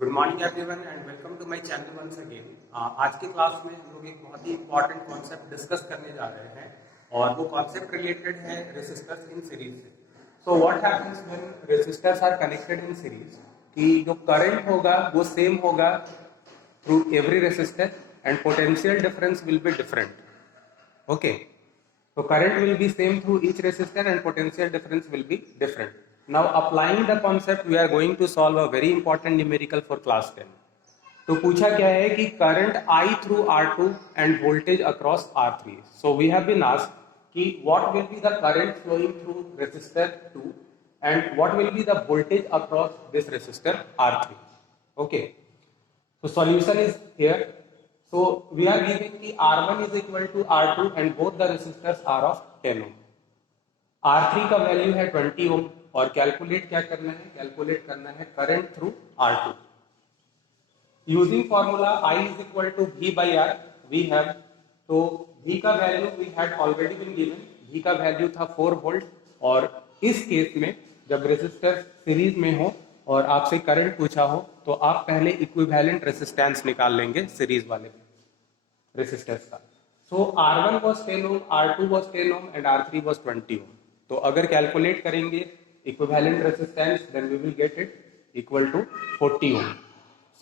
Good morning everyone and welcome to my channel once again. आज की class में हम लोग एक बहुत ही इंपॉर्टेंट कॉन्सेप्ट डिस्कस करने जा रहे हैं और वो कॉन्सेप्ट रिलेटेड है रेसिस्टर्स इन सीरीज से। So what happens when resistors are connected in series कि जो करंट होगा वो सेम होगा through every resistor and potential difference will be different. Okay, so current will be same through each resistor and potential difference will be different. Now applying the concept we are going to solve a very important numerical for class 10. तो पूछा क्या है कि current I through R2 and voltage across R3. So we have been asked कि what will be the current flowing through resistor 2 and what will be the voltage across this resistor R3. Okay, so solution is here. So we are giving कि R1 is equal to R2 and both the resistors are of 10 ohm. R3 का value है 20 ohm और calculate क्या करना है? Calculate करना है current through R2. Using formula I is equal to V by R we have, तो V का value we had already been given. V का वैल्यू था 4 वोल्ट और इस केस में जब रेसिस्टर सीरीज में हो और आपसे करंट पूछा हो तो आप पहले इक्विवेलेंट रेसिस्टेंस निकाल लेंगे सीरीज वाले रेसिस्टर्स का। सो R1 was 10 ohm, R2 was 10 ohm and R3 was 20 ohm. तो अगर कैलकुलेट करेंगे equivalent resistance then we will get it equal to 40 ohm.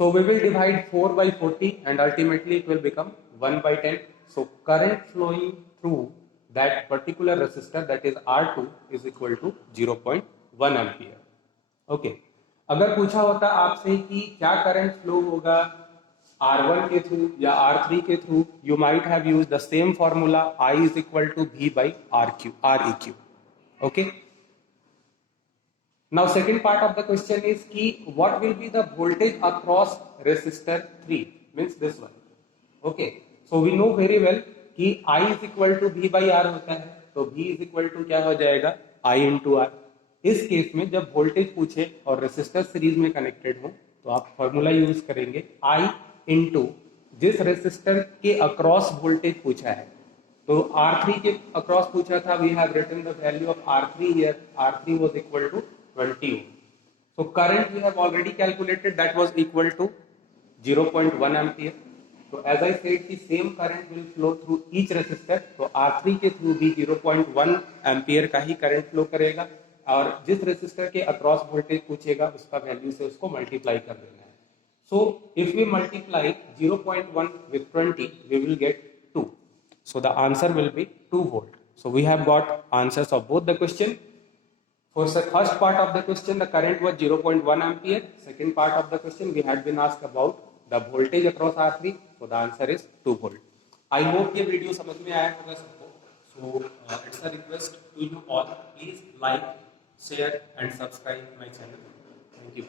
So we will divide 4 by 40 and ultimately it will become 1 by 10. So current flowing through that particular resistor, that is R2, is equal to 0.1 ampere. Okay. अगर पूछा होता आपसे कि क्या current flow होगा R1 के through या R3 के through, you might have used the same formula I is equal to V by Req. Okay. Now second part of the question is कि what will be the voltage across resistor 3, means this one. Okay. So we know very well कि I is equal to V by R होता है, तो V is equal to क्या हो जाएगा I into R. इस case में जब वोल्टेज पूछे और रेसिस्टर सीरीज में कनेक्टेड हो तो आप फॉर्मूला यूज करेंगे I इंटू जिस रेसिस्टर के अक्रॉस वोल्टेज पूछा है, तो R3 के अक्रॉस पूछा था, we have written the value of R3 here. R3 was equal to 20 ohm. So current we have already calculated, that was equal to 0.1 ampere. So as I said कि same current will flow through each resistor, तो R3 के through भी 0.1 ampere का ही current flow करेगा और जिस resistor के across voltage पूछेगा उसका वैल्यू से उसको मल्टीप्लाई कर देना है. So if we multiply 0.1 with 20, we will get 2. So the answer will be 2 volt. So we have got answers of both the question. For the first part of the question, the current was 0.1 ampere. Second part of the question, we had been asked about the voltage across R3. So the answer is 2 volt. I hope ये video समझ में आया होगा सबको. So it's a request to you all, please like, share and subscribe my channel. Thank you.